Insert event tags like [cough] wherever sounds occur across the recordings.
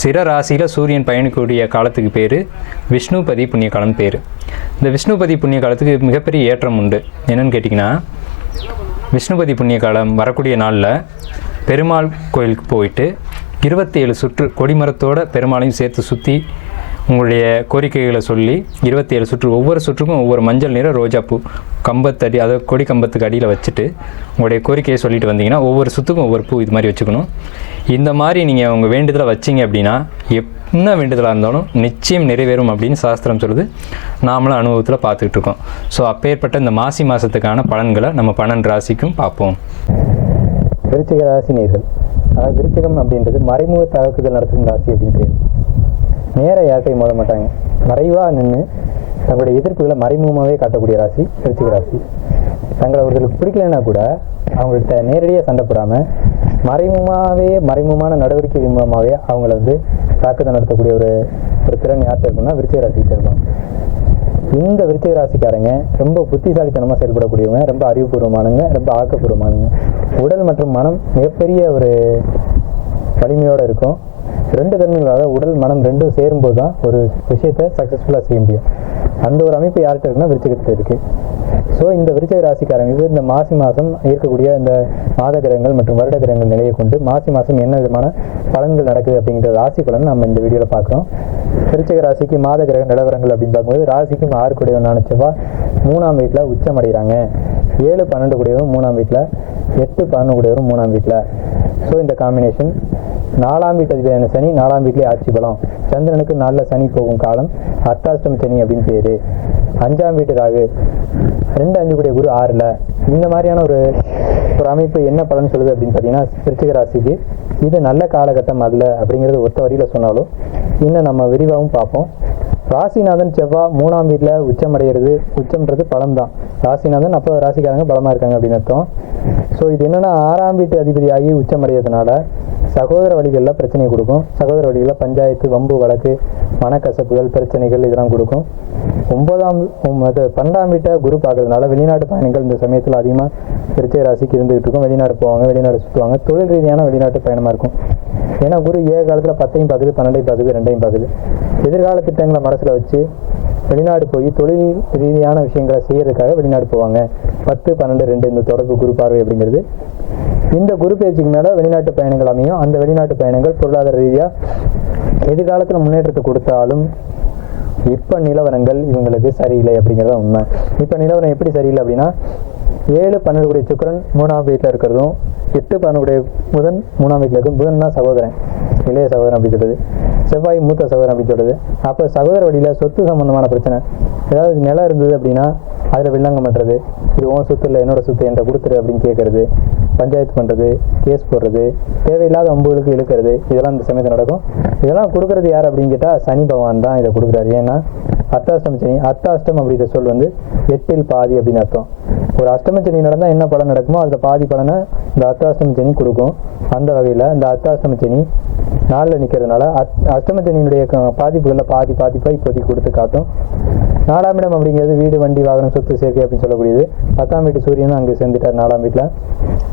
சிற ராசியில் சூரியன் பயணிக்கக்கூடிய காலத்துக்கு பேர் விஷ்ணுபதி புண்ணிய காலம் பேர். இந்த விஷ்ணுபதி புண்ணிய காலத்துக்கு மிகப்பெரிய ஏற்றம் உண்டு. என்னென்னு கேட்டிங்கன்னா விஷ்ணுபதி புண்ணிய காலம் வரக்கூடிய நாளில் பெருமாள் கோயிலுக்கு போயிட்டு இருபத்தி ஏழு சுற்று கொடிமரத்தோட பெருமாளையும் சேர்த்து சுற்றி உங்களுடைய கோரிக்கைகளை சொல்லி இருபத்தி ஏழு சுற்று ஒவ்வொரு சுற்றுக்கும் ஒவ்வொரு மஞ்சள் நிற ரோஜாப்பூ கம்பத்தடி அதாவது கொடி கம்பத்துக்கு அடியில் வச்சுட்டு உங்களுடைய கோரிக்கையை சொல்லிட்டு வந்தீங்கன்னா ஒவ்வொரு சுற்றுக்கும் ஒவ்வொரு பூ இது மாதிரி வச்சுக்கணும். இந்த மாதிரி நீங்கள் உங்கள் வேண்டுதலை வச்சீங்க அப்படின்னா என்ன வேண்டுதலாக இருந்தாலும் நிச்சயம் நிறைவேறும் அப்படின்னு சாஸ்திரம் சொல்லுது. நாமளும் அனுபவத்தில் பார்த்துக்கிட்டு இருக்கோம். ஸோ அப்பேற்பட்ட இந்த மாசி மாதத்துக்கான பலன்களை நம்ம பன்னெண்டு ராசிக்கும் பார்ப்போம். விருச்சிக ராசி நேர்கள். அதாவது விருச்சிகம் அப்படின்றது மறைமுக தாக்குதல் நடத்தும் ராசி அப்படின்னு பேர். நேர யாருக்கையும் மோத மாட்டாங்க. மறைவாக நின்று தங்களுடைய எதிர்ப்புகளை மறைமுகமாகவே காட்டக்கூடிய ராசி விருச்சிக ராசி. தங்களை அவர்களுக்கு பிடிக்கலன்னா கூட அவங்கள்ட்ட நேரடியாக சண்டை போடாமல் மறைமுகமாகவே மறைமுகமான நடவடிக்கை மூலமாகவே அவங்கள வந்து தாக்குதல் நடத்தக்கூடிய ஒரு ஒரு திறன் யார்கிட்ட இருக்கும்னா விருச்சிக ராசிக்கிட்ட இருக்கும். இந்த விருச்சிக ராசிக்காரங்க ரொம்ப புத்திசாலித்தனமாக செயல்படக்கூடியவங்க ரொம்ப அறிவுபூர்வமானவங்க ரொம்ப ஆக்கப்பூர்வமானவங்க. உடல் மற்றும் மனம் மிகப்பெரிய ஒரு வலிமையோடு இருக்கும். ரெண்டு தன்மைகளாக உடல் மனம் ரெண்டும் சேரும்போது தான் ஒரு விஷயத்தை சக்ஸஸ்ஃபுல்லாக செய்ய முடியும். அந்த ஒரு அமைப்பு யார்கிட்ட இருக்குன்னா விருச்சகத்தில் இருக்குது ஸோ இந்த விருச்சக ராசிக்காரங்களுக்கு இந்த மாசி மாதம் இருக்கக்கூடிய இந்த மாத கிரகங்கள் மற்றும் வருட கிரகங்கள் நிலையை கொண்டு மாசி மாதம் என்ன விதமான பலன்கள் நடக்குது அப்படிங்கிற ராசி பலன் நம்ம இந்த வீடியோவில் பார்க்குறோம். விருச்சக ராசிக்கு மாத கிரக நிலவரங்கள் அப்படின்னு பார்க்கும்போது ராசிக்கும் ஆறு கூடியவனான செவ்வாய் மூணாம் வீட்டில் உச்சம் அடைகிறாங்க. ஏழு பன்னெண்டு கூடியவரும் மூணாம் வீட்டில் எட்டு பதினொன்று கூடியவரும் மூணாம் வீட்டில் ஸோ இந்த காம்பினேஷன் நாலாம் வீட்டு அதிபதியான சனி நாலாம் வீட்டிலே ஆட்சி பலம். சந்திரனுக்கு நல்ல சனி போகும் காலம். அர்த்தாஷ்டம் சனி அப்படின்னு பேரு. அஞ்சாம் வீட்டு ராகு. ரெண்டு அஞ்சு கூடிய குரு ஆறுல. இந்த மாதிரியான ஒரு ஒரு அமைப்பு என்ன பலன் சொல்லுது அப்படின்னு பார்த்தீங்கன்னா விருச்சிக ராசிக்கு. இது நல்ல காலகட்டம் அல்ல அப்படிங்கிறது ஒத்த வரியில சொன்னாலும் இன்னும் நம்ம விரிவாகவும் பார்ப்போம். ராசிநாதன் செவ்வாய் மூணாம் வீட்டில் உச்சம் அடைகிறது உச்சம்ன்றது பலம் தான் ராசிநாதன் அப்போ ராசிக்காரங்க பலமாக இருக்காங்க அப்படின்னு அர்த்தம். ஸோ இது என்னன்னா ஆறாம் வீட்டு அதிபதியாகி உச்சம் அடைகிறதுனால சகோதர வழிகளில் பிரச்சனை கொடுக்கும். சகோதர வழிகளில் பஞ்சாயத்து வம்பு வழக்கு மனக்கசப்புகள் பிரச்சனைகள் இதெல்லாம் கொடுக்கும். ஒன்பதாம் அது பன்னெண்டாம் வீட்டை குரு பார்க்கறதுனால வெளிநாட்டு பயணங்கள் இந்த சமயத்தில் அதிகமாக திருச்சை ராசிக்கு இருந்துகிட்டு இருக்கும். வெளிநாடு போவாங்க வெளிநாடு சுற்றுவாங்க தொழில் ரீதியான வெளிநாட்டு பயணமாக இருக்கும். ஏன்னா குரு ஏழு காலத்தில் பத்தையும் பார்க்குது பன்னெண்டையும் பார்க்குது ரெண்டையும் பார்க்குது எதிர்கால திட்டங்களை மனசில் வச்சு வெளிநாடு போய் தொழில் ரீதியான விஷயங்களை செய்யறதுக்காக வெளிநாடு போவாங்க. பத்து பன்னெண்டு ரெண்டு இந்த தொடர்பு குரு பார்வை அப்படிங்கிறது. இந்த குரு பேச்சுக்கு மேலே வெளிநாட்டு பயணங்கள் அமையும். அந்த வெளிநாட்டு பயணங்கள் பொருளாதார ரீதியாக எதிர்காலத்தில் முன்னேற்றத்தை கொடுத்தாலும் இப்போ நிலவரங்கள் இவங்களுக்கு சரியில்லை அப்படிங்கிறது உண்மை. இப்போ நிலவரம் எப்படி சரியில்லை அப்படின்னா ஏழு பன்னெண்டு சுக்கரன் சுக்கிரன் மூணாம் வீட்டில் இருக்கிறதும் எட்டு பன்னெண்டு புதன் மூணாம் வீட்டில் இருக்கும். புதன் தான் சகோதரன். இளைய சகோதரன் அப்படி சொல்லுது செவ்வாய் மூத்த சகோதரன் அப்படி சொல்லுது அப்போ சகோதர வழியில் சொத்து சம்பந்தமான பிரச்சனை. ஏதாவது நிலம் இருந்தது அப்படின்னா அதில் வில்லங்கம் பண்ணுறது இது உன் சொத்து இல்லை என்னோட சொத்து என்கிட்ட கொடுத்துரு அப்படின்னு கேட்கறது பஞ்சாயத்து பண்ணுறது கேஸ் போடுறது தேவையில்லாத அம்புகளுக்கு இழுக்கிறது இதெல்லாம் இந்த சமயத்தில் நடக்கும். இதெல்லாம் கொடுக்கறது யார் அப்படின்னு கேட்டால் சனி பகவான் தான் இதை கொடுக்குறாரு. ஏன்னா அர்த்தாஷ்டம் சனி அர்த்தாஷ்டம் அப்படிங்கிற சொல் வந்து எட்டில் பாதி அப்படின்னு அர்த்தம். ஒரு அஷ்டம சனி நடந்தால் என்ன பலன் நடக்குமோ அதில் பாதி பலனை இந்த அர்த்தாஷ்டம சனி கொடுக்கும். அந்த வகையில் இந்த அர்த்தாஷ்டம சனி நாளில் நிற்கிறதுனால அத் அஷ்டமச்சனியினுடைய பாதிப்புகளில் பாதி பாதிப்பாக இப்போதைக்கு கொடுத்து காட்டும். நாலாம் இடம் அப்படிங்கிறது வீடு வண்டி வாகனம் சொத்து சேர்க்கை அப்படின்னு சொல்லக்கூடியது. பத்தாம் வீட்டு சூரியனும் அங்கே சேர்ந்துட்டார் நாலாம் வீட்டில்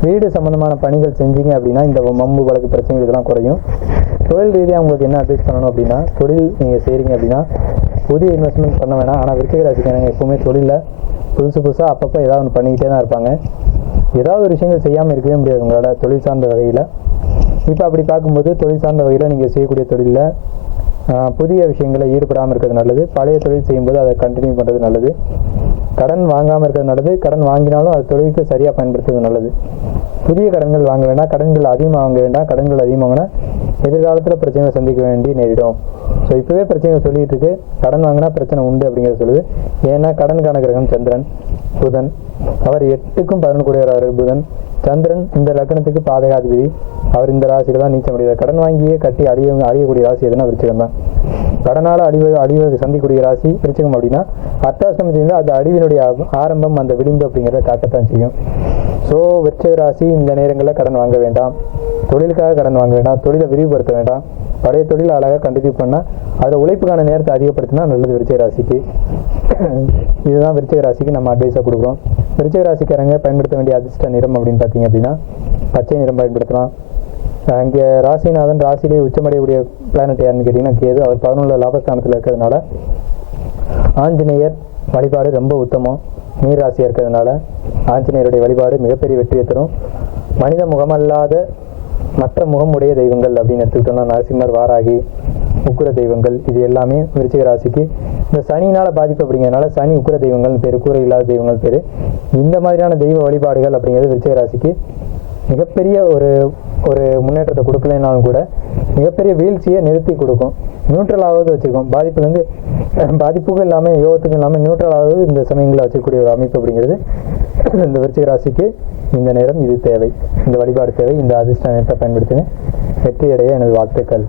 வீடு சம்மந்தமான பணிகள் செஞ்சீங்க அப்படின்னா இந்த மம்பு வழக்கு பிரச்சனைகள் இதெல்லாம் குறையும். தொழில் ரீதியாக உங்களுக்கு என்ன அட்வைஸ் பண்ணணும் அப்படின்னா தொழில் நீங்கள் செய்கிறீங்க அப்படின்னா புதிய இன்வெஸ்ட்மெண்ட் பண்ண வேணாம். ஆனால் விருச்சிக ராசிக்காரங்க எப்பவுமே தொழிலில் புதுசு புதுசாக அப்பப்போ ஏதாவது ஒன்று பண்ணிக்கிட்டே தான் இருப்பாங்க. ஏதாவது ஒரு விஷயங்கள் செய்யாமல் இருக்கவே முடியாது உங்களால் தொழில் சார்ந்த வகையில். இப்போ அப்படி பார்க்கும்போது தொழில் சார்ந்த வகையில் நீங்கள் செய்யக்கூடிய தொழிலில் புதிய விஷயங்களை ஈடுபடாமல் இருக்கிறது நல்லது. பழைய தொழில் செய்யும்போது அதை கண்டினியூ பண்ணுறது நல்லது. கடன் வாங்காமல் இருக்கிறது நல்லது. கடன் வாங்கினாலும் அது தொழிலுக்கு சரியாக பயன்படுத்துறது நல்லது. புதிய கடன்கள் வாங்க வேண்டாம். கடன்கள் அதிகமாக வாங்க வேண்டாம். கடன்கள் அதிகமாகனா எதிர்காலத்தில் பிரச்சனைகளை சந்திக்க வேண்டி நேரிடும். ஸோ இப்போவே பிரச்சனைகள் சொல்லிட்டு இருக்கு. கடன் வாங்கினா பிரச்சனை உண்டு அப்படிங்கிறத சொல்லுது. ஏன்னா கடனுக்கான கிரகம் சந்திரன் புதன். அவர் எட்டுக்கும் பதினொன்று கூடியவர் புதன். சந்திரன் இந்த லக்னத்துக்கு பாதகாதிபதி. அவர் இந்த ராசியில் தான் நீச்ச முடியாது கடன் வாங்கியே கட்டி அழிய அழியக்கூடிய ராசி எதுனா விருச்சிகம் தான். கடனால் அழிவு அழிவு சந்திக்கக்கூடிய ராசி விருச்சிகம் அப்படின்னா அர்த்தாஷ்டமம் அது அழிவினுடைய ஆரம்பம் அந்த விளிம்பு அப்படிங்கிறத காட்டத்தான் செய்யும். ஸோ விருச்சிக ராசி இந்த நேரங்களில் கடன் வாங்க வேண்டாம். தொழிலுக்காக கடன் வாங்க வேண்டாம் தொழிலை விரிவுபடுத்த வேண்டாம். பழைய தொழில் அழகாக கண்டினியூ பண்ணால் அதில் உழைப்புக்கான நேரத்தை அதிகப்படுத்தினா நல்லது விருச்சிக ராசிக்கு. இதுதான் விருச்சிக ராசிக்கு நம்ம அட்வைஸாக கொடுக்குறோம். விருச்சிக ராசிக்காரங்க பயன்படுத்த வேண்டிய அதிர்ஷ்ட நிறம் அப்படின்னு பார்த்தீங்க அப்படின்னா பச்சை நிறம் பயன்படுத்தலாம். அங்கே ராசிநாதன் ராசியிலே உச்சமடையக்கூடிய பிளானட் யாருன்னு கேட்டிங்கன்னா கேது. அவர் பதினொன்று லாபஸ்தானத்தில் இருக்கிறதுனால ஆஞ்சநேயர் வழிபாடு ரொம்ப உத்தமம். நீர் ராசியாக இருக்கிறதுனால ஆஞ்சநேயருடைய வழிபாடு மிகப்பெரிய வெற்றியை தரும். மனித முகமல்லாத மற்ற முகமுடைய தெய்வங்கள் அப்படின்னு எடுத்துக்கிட்டோம்னா நரசிம்மர் வாராகி உக்குர தெய்வங்கள் இது எல்லாமே விருச்சிக ராசிக்கு. இந்த சனினால் பாதிப்பு அப்படிங்கிறதுனால சனி உக்குர தெய்வங்கள் பேர் கூரை இல்லாத தெய்வங்கள் பேர். இந்த மாதிரியான தெய்வ வழிபாடுகள் அப்படிங்கிறது விருச்சிக ராசிக்கு மிகப்பெரிய ஒரு ஒரு முன்னேற்றத்தை கொடுக்கலைனாலும் கூட மிகப்பெரிய வீழ்ச்சியை நிறுத்தி கொடுக்கும். நியூட்ரலாவது வச்சுருக்கோம். பாதிப்புலேருந்து பாதிப்புக்கும் இல்லாமல் யோகத்துக்கும் இல்லாமல் நியூட்ரலாவது இந்த சமயங்களில் வச்சுக்கூடிய ஒரு அமைப்பு அப்படிங்கிறது [clears throat] இந்த விருச்சிக ராசிக்கு இந்த நேரம் இது தேவை. இந்த வழிபாடு தேவை. இந்த அதிர்ஷ்ட நேரத்தை பயன்படுத்தினேன் வெற்றியடைய எனது வாழ்த்துக்கள்.